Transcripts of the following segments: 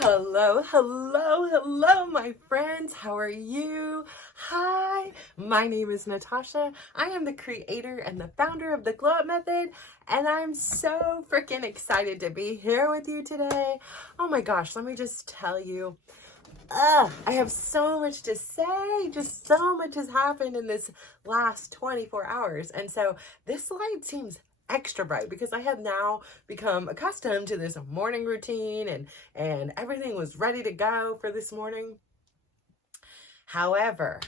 Hello, hello, hello, my friends. How are you? Hi, my name is Natasha. I am the creator and the founder of the Glow Up Method, and I'm so freaking excited to be here with you today. Oh my gosh, let me just tell you. I have so much to say. Just so much has happened in this last 24 hours. And so this light seems extra bright because I have now become accustomed to this morning routine and everything was ready to go for this morning. However,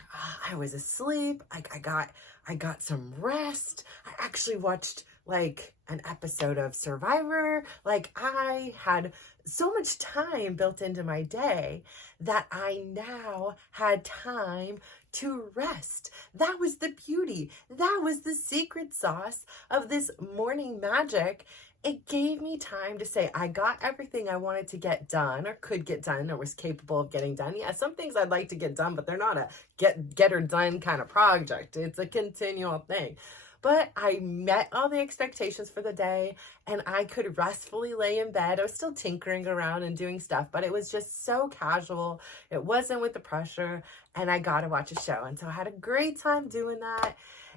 I was asleep. I got some rest. I actually watched like an episode of Survivor. Like I had so much time built into my day that I now had time to rest. That was the beauty. That was the secret sauce of this morning magic. It gave me time to say I got everything I wanted to get done or could get done or was capable of getting done. Yeah, some things I'd like to get done, but they're not a get her done kind of project. It's a continual thing. But I met all the expectations for the day and I could restfully lay in bed. I was still tinkering around and doing stuff, but it was just so casual. It wasn't with the pressure and I got to watch a show. And so I had a great time doing that.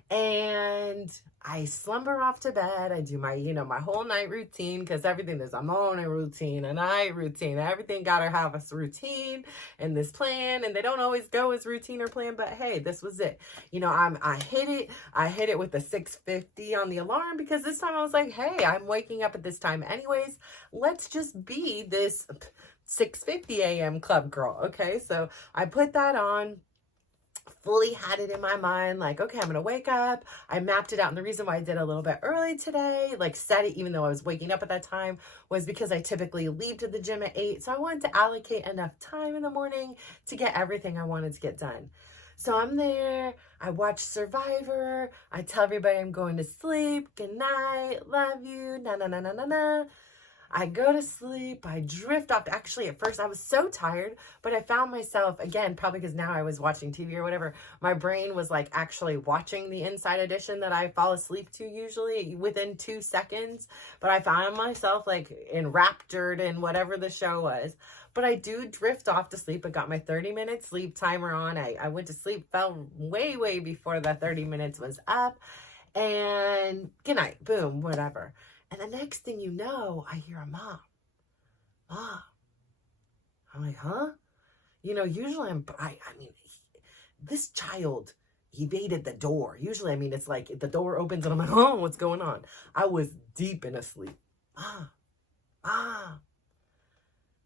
And I slumber off to bed. I do my, my whole night routine because everything, there's a morning routine, a night routine. Everything got to have a routine and this plan, and they don't always go as routine or plan, but hey, this was it. I hit it with the 6:50 on the alarm because this time I was like, hey, I'm waking up at this time anyways. Let's just be this 6:50 a.m. club girl. Okay, so I put that on, fully had it in my mind, like, okay, I'm gonna wake up. I mapped it out, and the reason why I did a little bit early today, like set it even though I was waking up at that time, was because I typically leave to the gym at 8, so I wanted to allocate enough time in the morning to get everything I wanted to get done. So I'm there, I watch Survivor, I tell everybody I'm going to sleep, good night, love you, na na na na na na. I go to sleep, I drift off. Actually, at first I was so tired, but I found myself, again, probably because now I was watching TV or whatever, my brain was like actually watching the Inside Edition that I fall asleep to usually within 2 seconds. But I found myself like enraptured in whatever the show was. But I do drift off to sleep. I got my 30-minute sleep timer on. I went to sleep, fell way, way before the 30 minutes was up. And good night, boom, whatever. And the next thing you know, I hear a mom. Mom. I'm like, huh? Usually I mean, this child evaded the door. Usually, I mean, it's like the door opens and I'm like, oh, what's going on? I was deep in a sleep. Mom. Mom.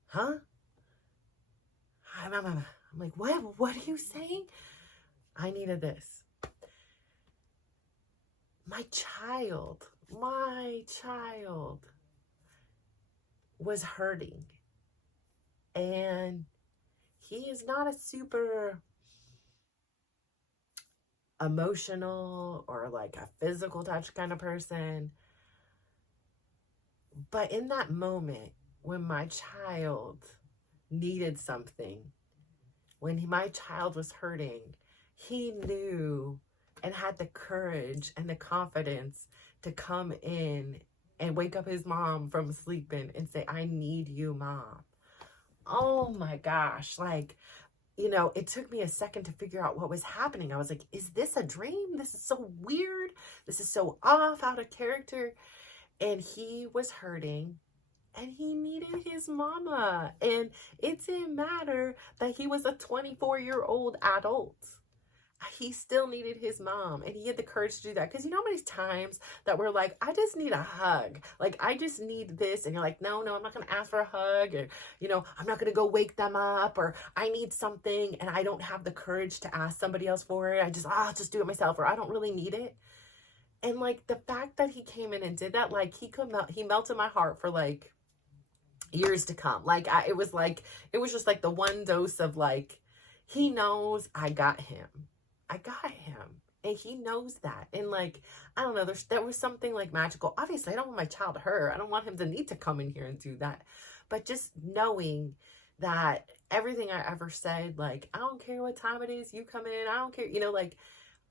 Huh? I'm like, what? What are you saying? I needed this. My child was hurting, and he is not a super emotional or like a physical touch kind of person, but in that moment when my child needed something, when my child was hurting, he knew and had the courage and the confidence to come in and wake up his mom from sleeping and say, I need you, Mom. Oh my gosh. Like, it took me a second to figure out what was happening. I was like, is this a dream? This is so weird. This is so off, out of character. And he was hurting and he needed his mama. And it didn't matter that he was a 24-year-old adult. He still needed his mom, and he had the courage to do that. Because you know how many times that we're like, I just need a hug, like I just need this, and you're like, no, I'm not gonna ask for a hug, or I'm not gonna go wake them up, or I need something and I don't have the courage to ask somebody else for it. I'll just do it myself, or I don't really need it. And like the fact that he came in and did that, like he melted my heart for like years to come. Like it was just like the one dose of like, he knows I got him. And he knows that. And like, I don't know, there was something like magical. Obviously, I don't want my child hurt. I don't want him to need to come in here and do that. But just knowing that everything I ever said, like, I don't care what time it is, you come in, I don't care, like,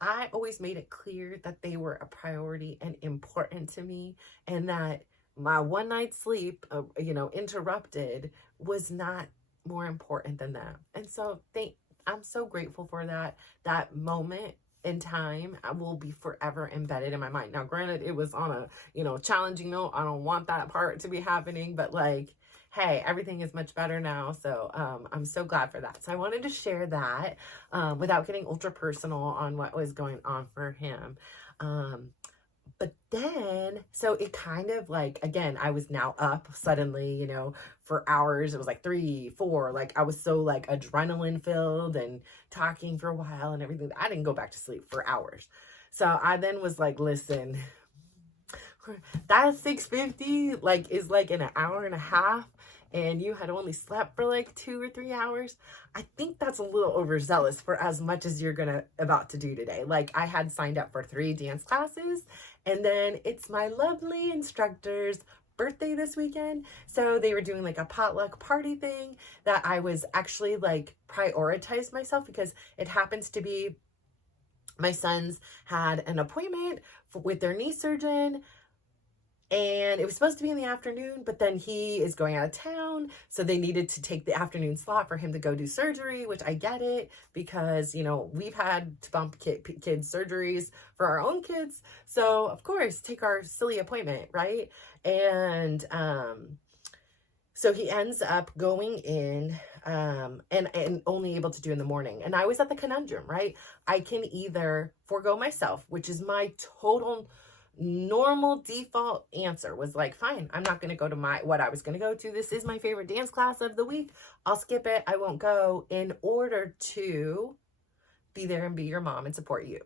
I always made it clear that they were a priority and important to me, and that my one night's sleep, interrupted was not more important than them. And so I'm so grateful for that moment in time. I will be forever embedded in my mind. Now, granted, it was on a, challenging note. I don't want that part to be happening, but like, hey, everything is much better now. So I'm so glad for that. So I wanted to share that without getting ultra personal on what was going on for him. But then, so it kind of like, again, I was now up suddenly, for hours. It was like 3, 4, like I was so like adrenaline filled and talking for a while and everything. I didn't go back to sleep for hours. So I then was like, listen, that 6:50 like is like in an hour and a half, and you had only slept for like 2 or 3 hours. I think that's a little overzealous for as much as you're about to do today. Like, I had signed up for 3 dance classes, and then it's my lovely instructor's birthday this weekend. So they were doing like a potluck party thing that I was actually like prioritized myself, because it happens to be my sons had an appointment with their knee surgeon, and it was supposed to be in the afternoon, but then he is going out of town. So they needed to take the afternoon slot for him to go do surgery, which I get it, because, we've had to bump kids' surgeries for our own kids. So of course, take our silly appointment, right? And so he ends up going in and only able to do in the morning. And I was at the conundrum, right? I can either forego myself, which is my total normal default answer, was like, fine, I'm not going to go to what I was going to go to. This is my favorite dance class of the week. I'll skip it. I won't go, in order to be there and be your mom and support you.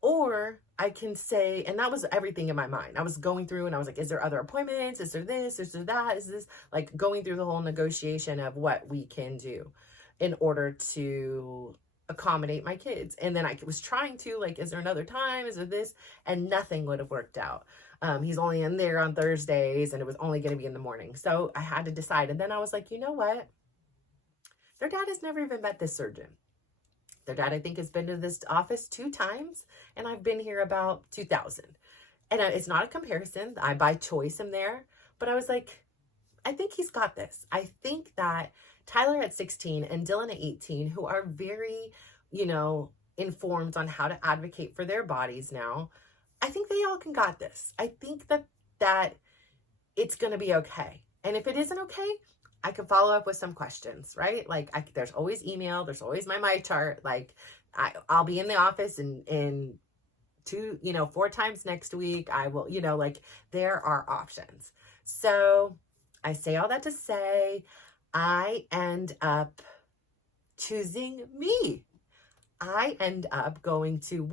Or I can say, and that was everything in my mind. I was going through and I was like, is there other appointments? Is there this? Is there that? Is this, like, going through the whole negotiation of what we can do in order to accommodate my kids. And then I was trying to, like, is there another time? Is there this? And nothing would have worked out. He's only in there on Thursdays, and it was only going to be in the morning. So I had to decide. And then I was like, you know what? Their dad has never even met this surgeon. Their dad, I think, has been to this office 2 times, and I've been here about 2000. And it's not a comparison. I by choice am there. But I was like, I think he's got this. I think that Tyler at 16 and Dylan at 18, who are very, informed on how to advocate for their bodies now, I think they all got this. I think that it's going to be okay. And if it isn't okay, I can follow up with some questions, right? Like, there's always email. There's always my chart. Like, I'll be in the office in 4 times next week. I will, like, there are options. So I say all that to say, I end up choosing me. I end up going to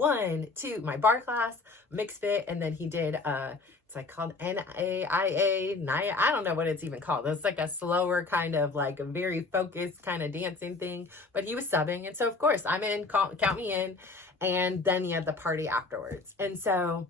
my bar class, mixed fit, and then he did it's like called NAIA, I don't know what it's even called. It's like a slower kind of, like, a very focused kind of dancing thing, but he was subbing, and so of course I'm in, count me in. And then he had the party afterwards, and so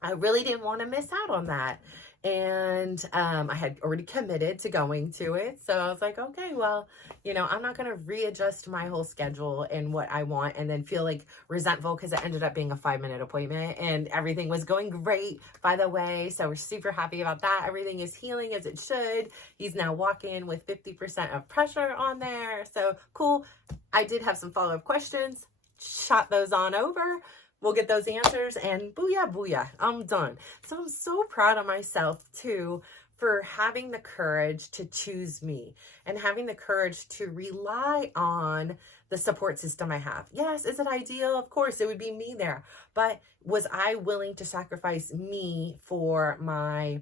I really didn't want to miss out on that. And I had already committed to going to it. So I was like, okay, well, I'm not going to readjust my whole schedule and what I want and then feel like resentful, because it ended up being a 5-minute appointment and everything was going great, by the way. So we're super happy about that. Everything is healing as it should. He's now walking with 50% of pressure on there. So cool. I did have some follow-up questions. Shot those on over. We'll get those answers, and booyah, I'm done. So I'm so proud of myself too for having the courage to choose me and having the courage to rely on the support system I have. Yes, is it ideal? Of course, it would be me there. But was I willing to sacrifice me for my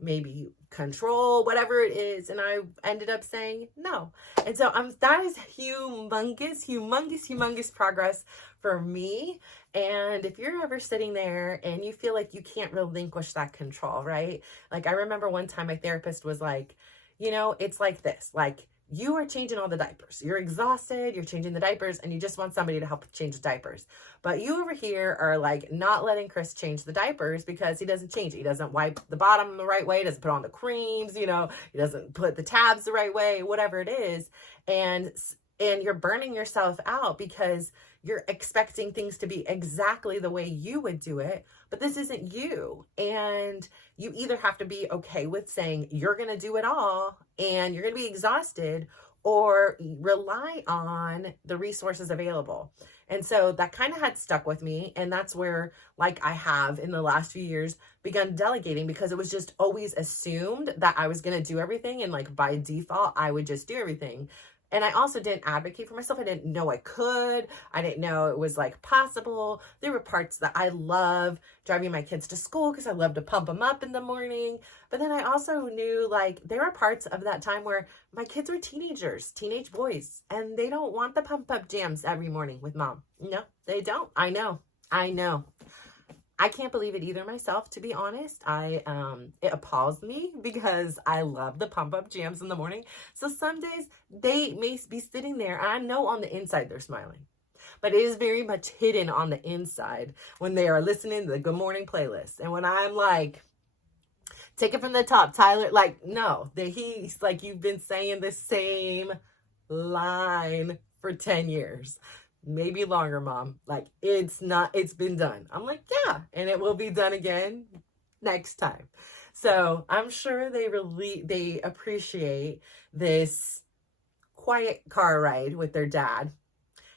maybe control, whatever it is? And I ended up saying no. And so that is humongous progress for me. And if you're ever sitting there and you feel like you can't relinquish that control, right? Like, I remember one time my therapist was like, it's like this, like, you are changing all the diapers. You're exhausted, you're changing the diapers, and you just want somebody to help change the diapers. But you over here are like not letting Chris change the diapers because he doesn't change it. He doesn't wipe the bottom the right way, he doesn't put on the creams, he doesn't put the tabs the right way, whatever it is. And you're burning yourself out because you're expecting things to be exactly the way you would do it, but this isn't you. And you either have to be okay with saying you're going to do it all and you're going to be exhausted, or rely on the resources available. And so that kind of had stuck with me. And that's where, like, I have in the last few years begun delegating, because it was just always assumed that I was going to do everything. And like by default, I would just do everything. And I also didn't advocate for myself. I didn't know I could. I didn't know it was like possible. There were parts that I love driving my kids to school because I love to pump them up in the morning. But then I also knew like there were parts of that time where my kids were teenage boys, and they don't want the pump up jams every morning with mom. No, they don't. I know. I can't believe it either myself, to be honest. It appalls me because I love the pump up jams in the morning. So some days they may be sitting there, and I know on the inside they're smiling, but it is very much hidden on the inside when they are listening to the Good Morning playlist. And when I'm like, take it from the top, Tyler, like, no, he's like, you've been saying the same line for 10 years. Maybe longer, mom. Like, it's been done. I'm like, yeah, and it will be done again next time. So I'm sure they appreciate this quiet car ride with their dad.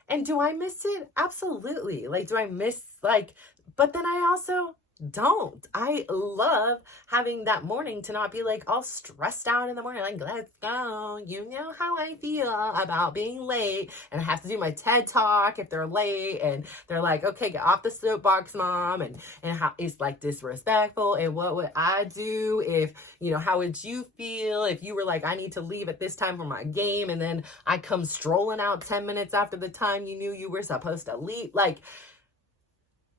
And do I miss it? Absolutely. Like, do I miss, like, but then I also don't. I love having that morning to not be like all stressed out in the morning, like, let's go. You know how I feel about being late, and I have to do my TED talk if they're late, and they're like, okay, get off the soapbox, mom, and how it's like disrespectful, and what would I do if, how would you feel if you were like, I need to leave at this time for my game, and then I come strolling out 10 minutes after the time you knew you were supposed to leave? Like,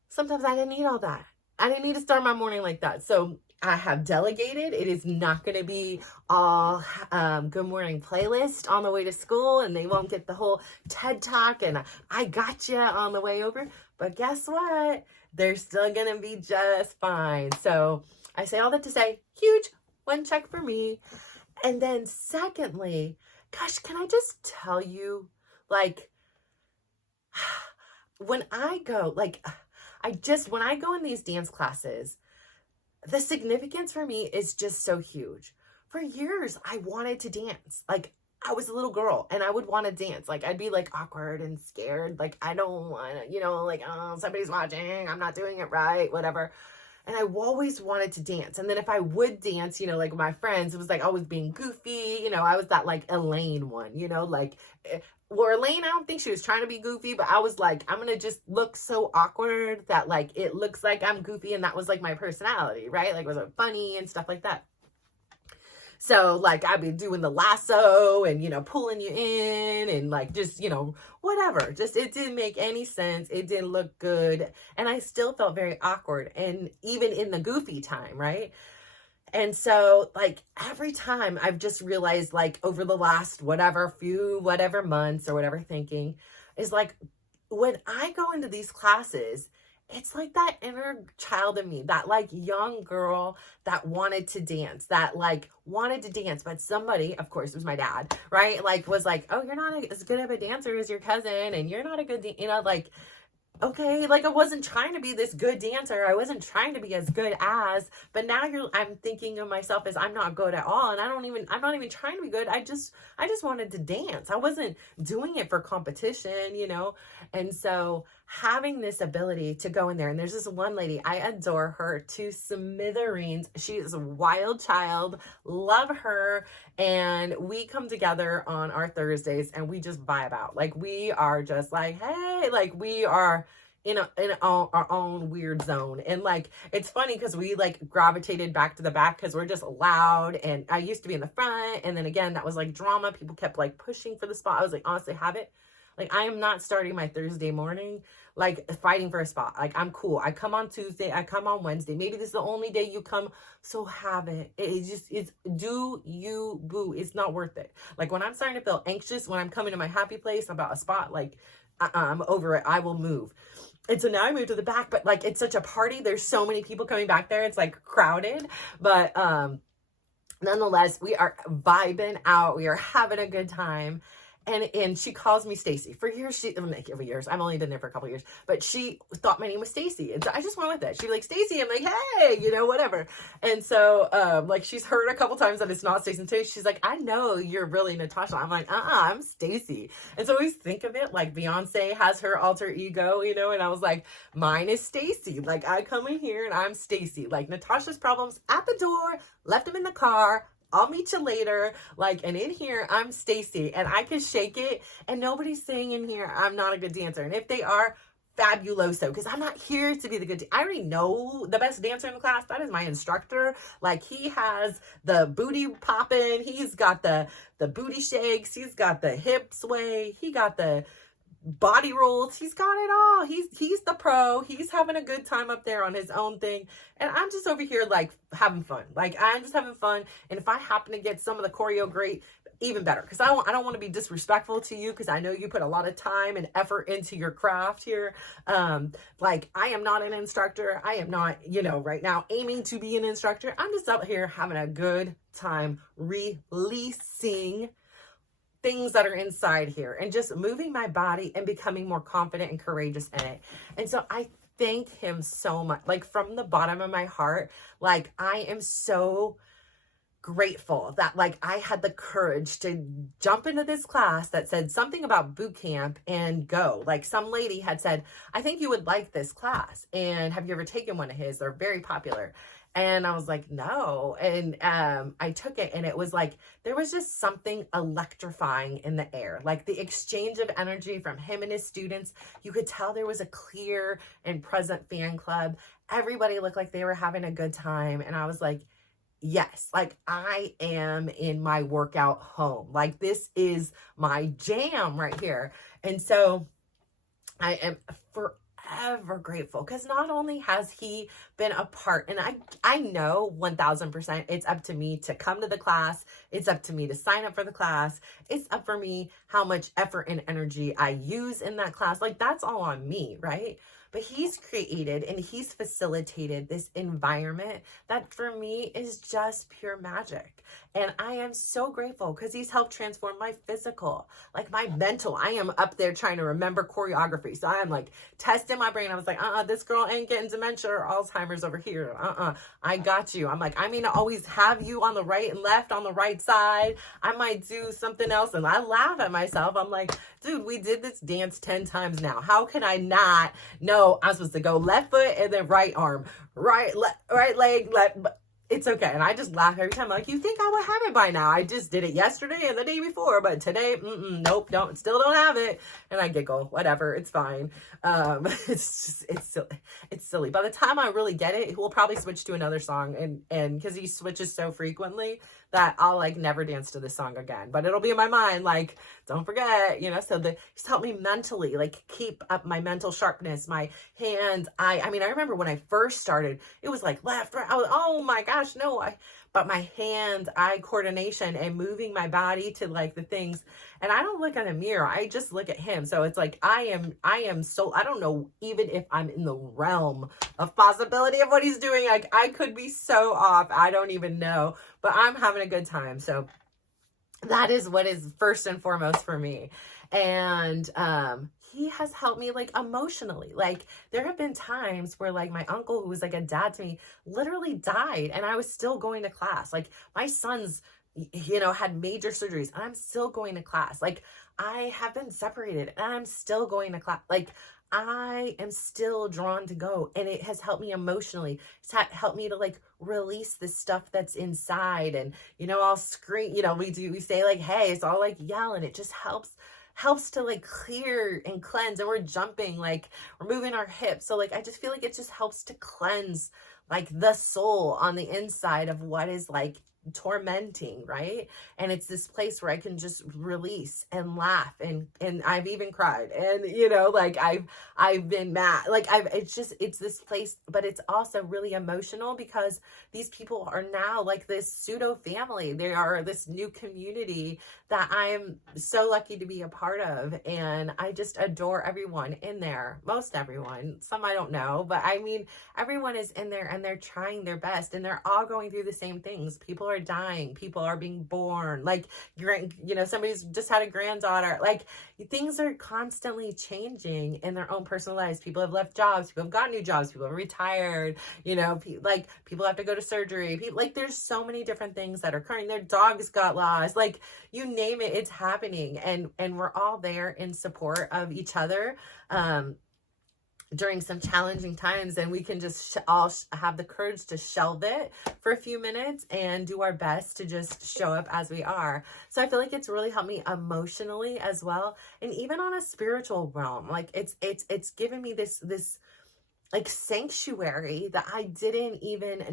sometimes I didn't need all that. I didn't need to start my morning like that. So I have delegated. It is not going to be all Good Morning playlist on the way to school, and they won't get the whole TED talk and I gotcha on the way over. But guess what? They're still going to be just fine. So I say all that to say, huge one check for me. And then secondly, gosh, can I just tell you, like, when I go, like, when I go in these dance classes, the significance for me is just so huge. For years, I wanted to dance. Like, I was a little girl and I would want to dance. Like, I'd be like awkward and scared. Like, I don't want to, like, oh, somebody's watching. I'm not doing it right, whatever. And I always wanted to dance. And then if I would dance, like my friends, it was like always being goofy. I was that like Elaine one, like, well, Elaine, I don't think she was trying to be goofy, but I was like, I'm going to just look so awkward that like, it looks like I'm goofy. And that was like my personality, right? Like, was it funny and stuff like that. So like, I'd be doing the lasso and, pulling you in and like, just, whatever. Just, it didn't make any sense. It didn't look good. And I still felt very awkward. And even in the goofy time, right? And so like every time I've just realized, like, over the last whatever months or whatever thinking is like, when I go into these classes, it's like that inner child in me, that like young girl that wanted to dance, but somebody, of course, it was my dad, right? Like, was like, oh, you're not as good of a dancer as your cousin, and you're not a good, like, okay, like, I wasn't trying to be this good dancer. I wasn't trying to be as good as, but now I'm thinking of myself as I'm not good at all. And I'm not even trying to be good. I just wanted to dance. I wasn't doing it for competition, And so having this ability to go in there, and there's this one lady, I adore her to smithereens. She is a wild child, love her. And we come together on our Thursdays and we just vibe out. Like, we are just like, hey, like, we are in our own weird zone. And like, it's funny because we like gravitated back to the back because we're just loud. And I used to be in the front. And then again, that was like drama. People kept like pushing for the spot. I was like, honestly, have it. Like, I am not starting my Thursday morning, like, fighting for a spot. Like, I'm cool. I come on Tuesday. I come on Wednesday. Maybe this is the only day you come. So have it. It's do you, boo. It's not worth it. Like, when I'm starting to feel anxious, when I'm coming to my happy place about a spot, like, I'm over it. I will move. And so now I moved to the back, but like, it's such a party. There's so many people coming back there. It's like crowded, but, nonetheless, we are vibing out. We are having a good time. And she calls me Stacy. For years, for years, I've only been there for a couple of years, but she thought my name was Stacy. And so I just went with it. She'd be like, Stacy. I'm like, hey, whatever. And so, like, she's heard a couple times that it's not Stacy. And so she's like, I know you're really Natasha. I'm like, I'm Stacy. And so I always think of it like Beyonce has her alter ego, and I was like, mine is Stacy. Like, I come in here and I'm Stacy. Like, Natasha's problems at the door, left them in the car. I'll meet you later. Like, and in here, I'm Stacy, and I can shake it, and nobody's saying in here I'm not a good dancer. And if they are, fabuloso, because I'm not here to be the good. I already know the best dancer in the class. That is my instructor. Like, he has the booty popping. He's got the booty shakes. He's got the hip sway. He got the body rolls. He's got it all. He's the pro. He's having a good time up there on his own thing, and I'm just over here like having fun. Like, I'm just having fun. And if I happen to get some of the choreo great, even better, because I don't want to be disrespectful to you, because I know you put a lot of time and effort into your craft here. Like, I am not an instructor. I am not, right now aiming to be an instructor. I'm just out here having a good time releasing things that are inside here and just moving my body and becoming more confident and courageous in it. And so I thank him so much, like, from the bottom of my heart. Like, I am so grateful that, like, I had the courage to jump into this class that said something about boot camp and go. Like, some lady had said, I think you would like this class, and have you ever taken one of his? They're very popular. And I was like, no. And I took it, and it was like, there was just something electrifying in the air. Like, the exchange of energy from him and his students, you could tell there was a clear and present fan club. Everybody looked like they were having a good time. And I was like, yes, like, I am in my workout home. Like, this is my jam right here. And so I am forever grateful, because not only has he been a part, and I know 1000% it's up to me to come to the class. It's up to me to sign up for the class. It's up for me how much effort and energy I use in that class. Like, that's all on me, right? But he's created and he's facilitated this environment that for me is just pure magic. And I am so grateful, because he's helped transform my physical, like my mental. I am up there trying to remember choreography. So I am like testing my brain. I was like, this girl ain't getting dementia or Alzheimer's over here. I got you. I'm like, I mean, I always have you on the right and left on the right side. I might do something else. And I laugh at myself. I'm like, dude, we did this dance 10 times now. How can I not know I'm supposed to go left foot and then right arm, right leg, left. It's okay. And I just laugh every time. I'm like, you think I would have it by now? I just did it yesterday and the day before, but today, nope, still don't have it. And I giggle, whatever, it's fine. It's silly. By the time I really get it, we'll probably switch to another song, and because he switches so frequently that I'll like never dance to this song again, but it'll be in my mind, like, don't forget, so he's helped me mentally, like, keep up my mental sharpness, my hands. I mean, I remember when I first started, it was like left, right. I was, oh my gosh, no, but my hand, eye coordination and moving my body to like the things. And I don't look in a mirror. I just look at him. So it's like, I am so, I don't know even if I'm in the realm of possibility of what he's doing. Like, I could be so off. I don't even know, but I'm having a good time. So that is what is first and foremost for me. And, he has helped me, like, emotionally. Like, there have been times where, like, my uncle, who was like a dad to me, literally died, and I was still going to class. Like, my sons, had major surgeries, and I'm still going to class. Like, I have been separated, and I'm still going to class. Like, I am still drawn to go, and it has helped me emotionally. It's helped me to, like, release the stuff that's inside, and, I'll scream, we say, like, hey, it's all like yelling. It just helps to like clear and cleanse. And we're jumping, like, we're moving our hips. So like, I just feel like it just helps to cleanse like the soul on the inside of what is like tormenting, right? And it's this place where I can just release and laugh, and I've even cried, and like I've been mad, like it's this place. But it's also really emotional, because these people are now like this pseudo family. They are this new community that I am so lucky to be a part of, and I just adore everyone in there. Most everyone, some I don't know, but I mean, everyone is in there, and they're trying their best, and they're all going through the same things. People are are dying, people are being born, like, somebody's just had a granddaughter. Like, things are constantly changing in their own personal lives. People have left jobs, people have got new jobs, people have retired, people have to go to surgery. Like, there's so many different things that are occurring. Their dogs got lost, like, you name it, it's happening. And we're all there in support of each other during some challenging times, and we can just all have the courage to shelve it for a few minutes and do our best to just show up as we are. So I feel like it's really helped me emotionally as well, and even on a spiritual realm. Like, it's given me this like sanctuary that I didn't even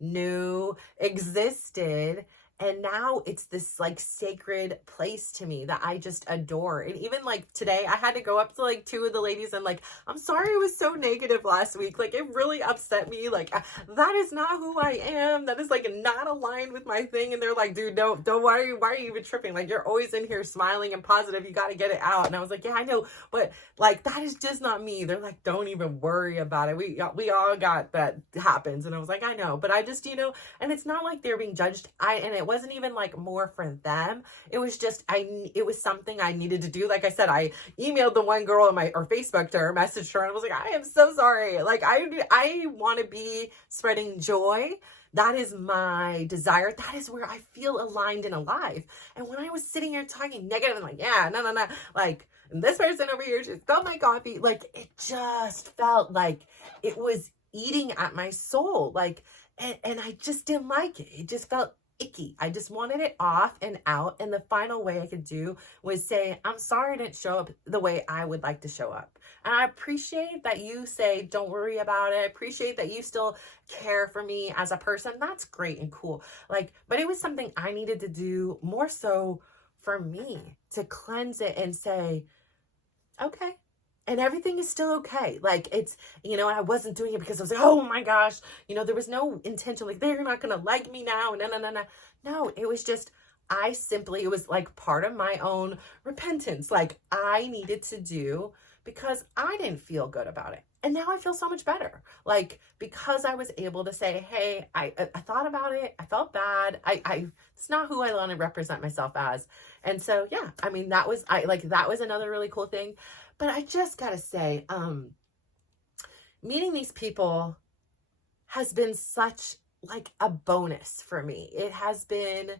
knew existed. And now it's this like sacred place to me that I just adore. And even like today, I had to go up to like two of the ladies and like, I'm sorry I was so negative last week. Like, it really upset me. Like, that is not who I am. That is like not aligned with my thing. And they're like, dude, don't worry. Why are you even tripping? Like, you're always in here smiling and positive. You got to get it out. And I was like, yeah, I know. But like, that is just not me. They're like, don't even worry about it. We all got that happens. And I was like, I know. But I just, and it's not like they're being judged. And it wasn't even like more for them. It was just, it was something I needed to do. Like I said, I emailed the one girl or Facebooked her, messaged her, and I was like, I am so sorry. Like, I want to be spreading joy. That is my desire. That is where I feel aligned and alive. And when I was sitting here talking negative, I'm like, yeah, no. Like, this person over here just spilled my coffee. Like, it just felt like it was eating at my soul. Like, and I just didn't like it. It just felt icky. I just wanted it off and out. And the final way I could do was say, I'm sorry I didn't show up the way I would like to show up. And I appreciate that you say, don't worry about it. I appreciate that you still care for me as a person. That's great and cool. Like, but it was something I needed to do more so for me, to cleanse it and say, okay. And everything is still okay. Like, it's, I wasn't doing it because I was like, oh my gosh, there was no intention, like, they're not going to like me now. No, it was just, it was like part of my own repentance. Like, I needed to do because I didn't feel good about it. And now I feel so much better. Like, because I was able to say, hey, I thought about it. I felt bad. It's not who I want to represent myself as. And so, yeah, I mean, that was another really cool thing. But I just gotta say, meeting these people has been such like a bonus for me. It has been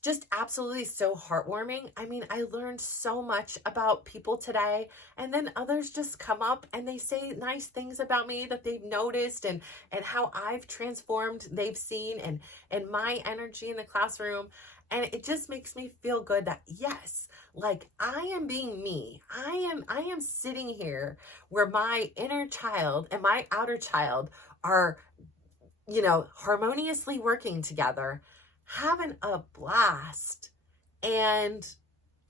just absolutely so heartwarming. I mean, I learned so much about people today, and then others just come up and they say nice things about me that they've noticed, and how I've transformed, they've seen, and my energy in the classroom. And it just makes me feel good that, yes, like, I am being me. I am sitting here where my inner child and my outer child are, harmoniously working together, having a blast. And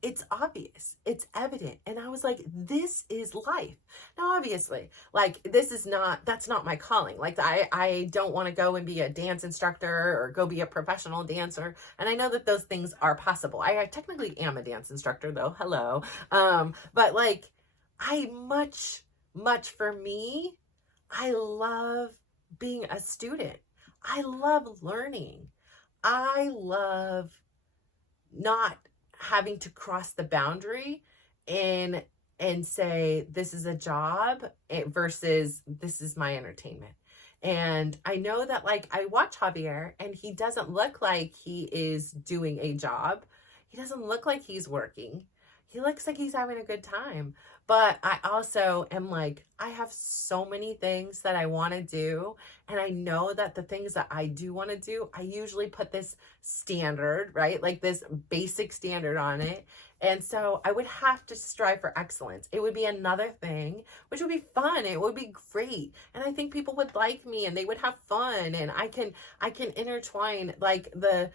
it's obvious, it's evident. And I was like, this is life. Now, obviously, like, that's not my calling. Like, I don't want to go and be a dance instructor or go be a professional dancer. And I know that those things are possible. I technically am a dance instructor though. Hello. But like, much for me, I love being a student. I love learning. I love not having to cross the boundary and say, this is a job versus this is my entertainment. And I know that, like, I watch Javier and he doesn't look like he is doing a job. He doesn't look like he's working. He looks like he's having a good time. But I also am like, I have so many things that I want to do. And I know that the things that I do want to do, I usually put this standard, right? Like this basic standard on it. And so I would have to strive for excellence. It would be another thing, which would be fun. It would be great. And I think people would like me and they would have fun. And I can intertwine like the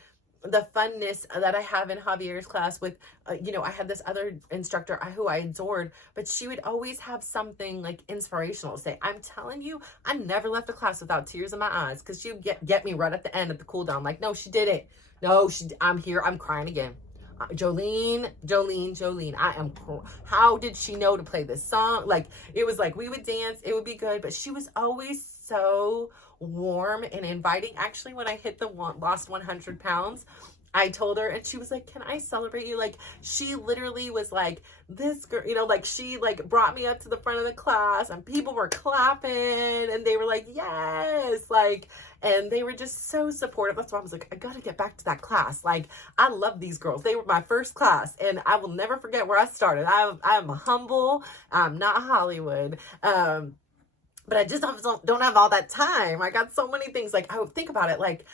funness that I have in Javier's class with, I had this other instructor who I adored, but she would always have something like inspirational to say. I'm telling you, I never left a class without tears in my eyes, because she would get me right at the end of the cool down. Like, no, she didn't. No, I'm here. I'm crying again. Jolene, how did she know to play this song? Like, it was like, we would dance, it would be good, but she was always so warm and inviting. Actually, when I hit the lost 100 pounds, I told her, and she was like, can I celebrate you? Like, she literally was like, this girl, you know, like, she like brought me up to the front of the class, and people were clapping, and they were like, yes, like, and they were just so supportive. That's why I was like, I gotta get back to that class. Like, I love these girls. They were my first class, and I will never forget where I started. I'm humble. I'm not Hollywood. But I just don't have all that time. I got so many things. Like, I would think about it, like,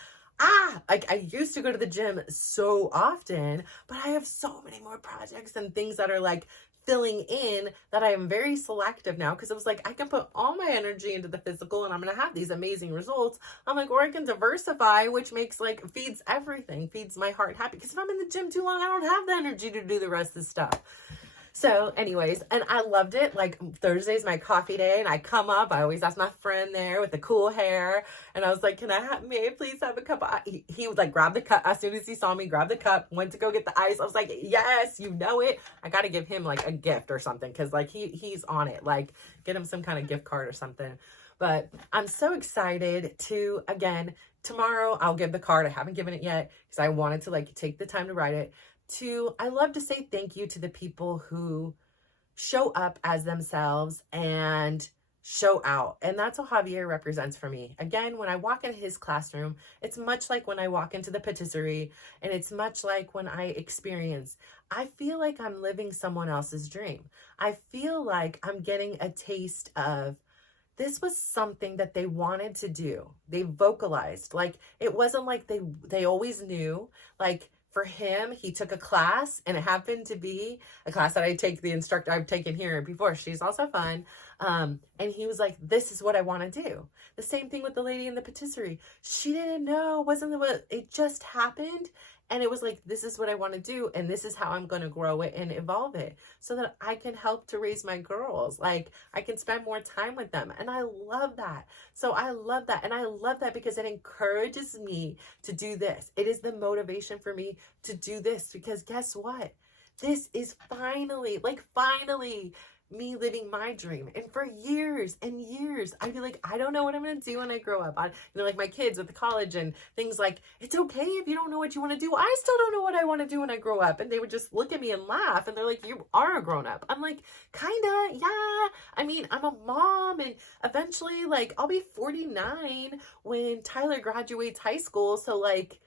I used to go to the gym so often, but I have so many more projects and things that are like filling in that I am very selective now, because it was like, I can put all my energy into the physical and I'm going to have these amazing results. I'm like, or I can diversify, which makes like, feeds everything, feeds my heart happy. Because if I'm in the gym too long, I don't have the energy to do the rest of the stuff. So anyways, and I loved it. Like, Thursday's my coffee day, and I come up, I always ask my friend there with the cool hair, and I was like, may I please have a cup? He would like grab the cup as soon as he saw me, grab the cup, went to go get the ice. I was like, yes, you know it. I got to give him like a gift or something, because like he's on it. Like, get him some kind of gift card or something. But I'm so excited to, again, tomorrow I'll give the card. I haven't given it yet because I wanted to like take the time to write it. I love to say thank you to the people who show up as themselves and show out. And that's what Javier represents for me. Again, when I walk in his classroom, it's much like when I walk into the patisserie, and it's much like when I experience. I feel like I'm living someone else's dream. I feel like I'm getting a taste of, this was something that they wanted to do. They vocalized. Like, it wasn't like they always knew. Like, for him, he took a class, and it happened to be a class that the instructor I've taken here before. She's also fun. And he was like, this is what I want to do. The same thing with the lady in the patisserie. She didn't know, it just happened. And it was like, this is what I want to do. And this is how I'm going to grow it and evolve it so that I can help to raise my girls. Like, I can spend more time with them. And I love that. So I love that. And I love that because it encourages me to do this. It is the motivation for me to do this, because guess what? This is finally me living my dream. And for years and years, I'd be like, I don't know what I'm going to do when I grow up. Like my kids with the college and things, like, it's okay if you don't know what you want to do. I still don't know what I want to do when I grow up. And they would just look at me and laugh. And they're like, you are a grown up. I'm like, kinda, yeah. I mean, I'm a mom, and eventually, like, I'll be 49 when Tyler graduates high school. So like,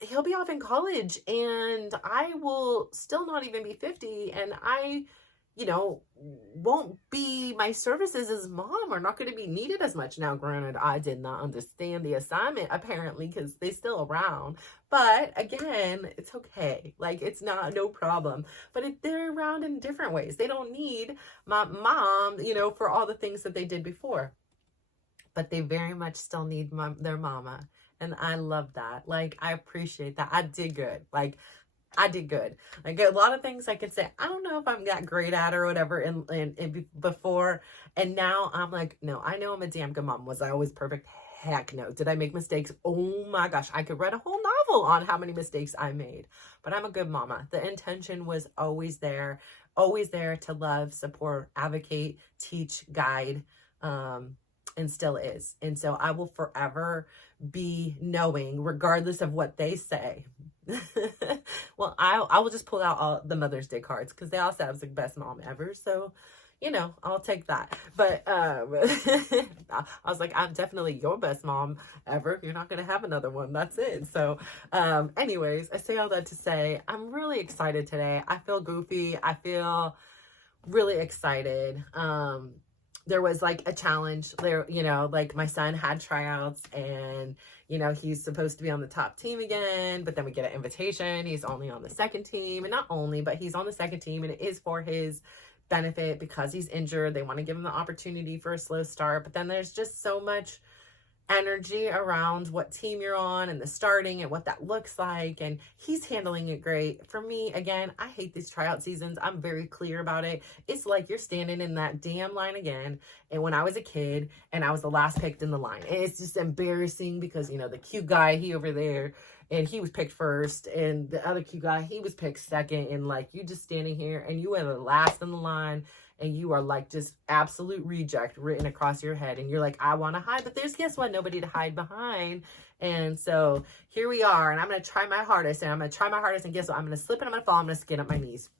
he'll be off in college, and I will still not even be 50. And I, won't be, my services as mom are not going to be needed as much. Now, granted, I did not understand the assignment, apparently, because they're still around. But again, it's okay. Like, it's no problem. But they're around in different ways. They don't need my mom, for all the things that they did before. But they very much still need their mama. And I love that. Like, I appreciate that. I did good. Like, I did good. Like, a lot of things I could say, I don't know if I'm that great at or whatever in before. And now I'm like, no, I know I'm a damn good mom. Was I always perfect? Heck no. Did I make mistakes? Oh my gosh. I could write a whole novel on how many mistakes I made. But I'm a good mama. The intention was always there to love, support, advocate, teach, guide, and still is. And so I will forever be knowing, regardless of what they say. Well, I will just pull out all the Mother's Day cards, because they all said I was the best mom ever. So, I'll take that. But I was like, I'm definitely your best mom ever. You're not going to have another one. That's it. So anyways, I say all that to say, I'm really excited today. I feel goofy. I feel really excited. There was like a challenge there, like my son had tryouts, and, he's supposed to be on the top team again, but then we get an invitation. He's only on the second team, and not only, but he's on the second team, and it is for his benefit because he's injured. They want to give him the opportunity for a slow start, but then there's just so much energy around what team you're on and the starting and what that looks like, and he's handling it great. For me, again, I hate these tryout seasons. I'm very clear about it. It's like you're standing in that damn line again, and when I was a kid and I was the last picked in the line, and it's just embarrassing because the cute guy, he over there, and he was picked first, and the other cute guy, he was picked second, and like, you just standing here and you are the last in the line, and you are like just absolute reject written across your head, and you're like, I want to hide, but there's, guess what, nobody to hide behind. And so here we are, and I'm going to try my hardest, and guess what, I'm going to slip and I'm going to fall, I'm going to skin up my knees.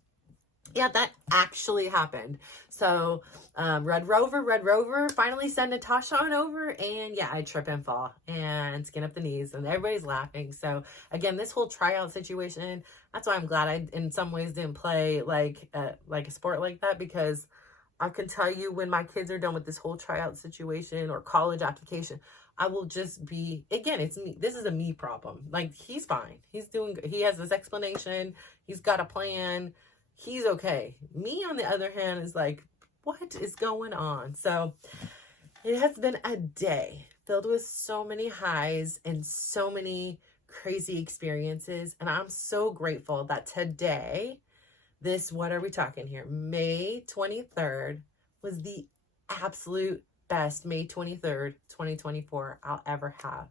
Yeah, that actually happened. So Red Rover finally sent Natasha on over, and yeah, I trip and fall and skin up the knees, and everybody's laughing. So again, this whole tryout situation, that's why I'm glad I in some ways didn't play like a sport like that, because I can tell you when my kids are done with this whole tryout situation or college application, I will just be, again, it's me. This is a me problem. Like, he's fine. He's doing good. He has this explanation. He's got a plan. He's okay. Me, on the other hand, is like, what is going on? So it has been a day filled with so many highs and so many crazy experiences. And I'm so grateful that today, what are we talking here? May 23rd was the absolute best May 23rd, 2024 I'll ever have.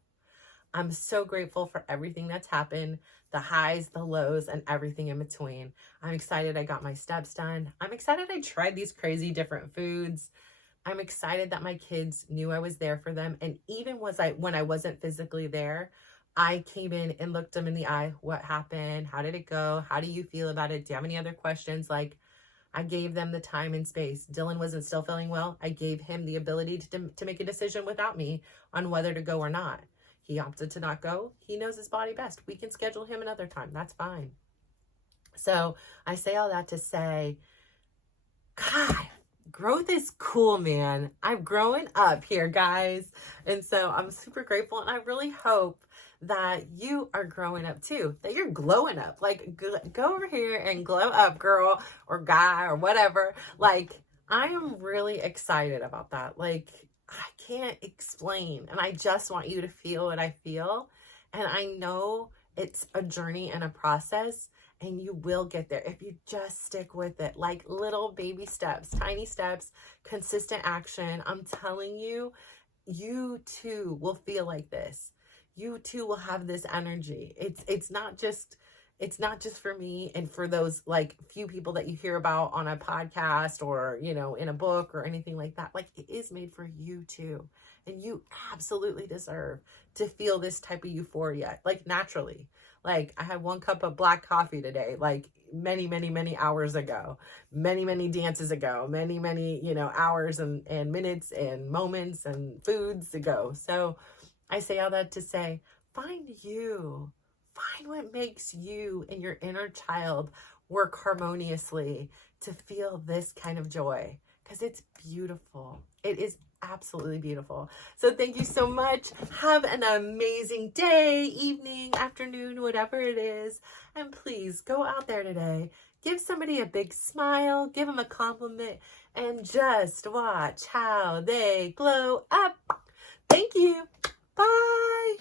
I'm so grateful for everything that's happened, the highs, the lows, and everything in between. I'm excited I got my steps done. I'm excited I tried these crazy different foods. I'm excited that my kids knew I was there for them. And even when I wasn't physically there, I came in and looked them in the eye. What happened? How did it go? How do you feel about it? Do you have any other questions? Like, I gave them the time and space. Dylan wasn't still feeling well. I gave him the ability to make a decision without me on whether to go or not. He opted to not go. He knows his body best. We can schedule him another time. That's fine. So I say all that to say, God, growth is cool, man. I'm growing up here, guys. And so I'm super grateful. And I really hope that you are growing up too, that you're glowing up. Like, go over here and glow up, girl or guy or whatever. Like, I am really excited about that. Like, I can't explain. And I just want you to feel what I feel. And I know it's a journey and a process, and you will get there if you just stick with it. Like, little baby steps, tiny steps, consistent action. I'm telling you, you too will feel like this. You too will have this energy. It's not just for me and for those like few people that you hear about on a podcast or, you know, in a book or anything like that. Like, it is made for you too. And you absolutely deserve to feel this type of euphoria, like, naturally. Like, I had 1 cup of black coffee today, like many, many, many hours ago, many, many dances ago, many, many, you know, hours and minutes and moments and foods ago. So I say all that to say, find what makes you and your inner child work harmoniously to feel this kind of joy, because it's beautiful. It is absolutely beautiful. So thank you so much. Have an amazing day, evening, afternoon, whatever it is. And please go out there today. Give somebody a big smile, give them a compliment, and just watch how they glow up. Thank you. Bye.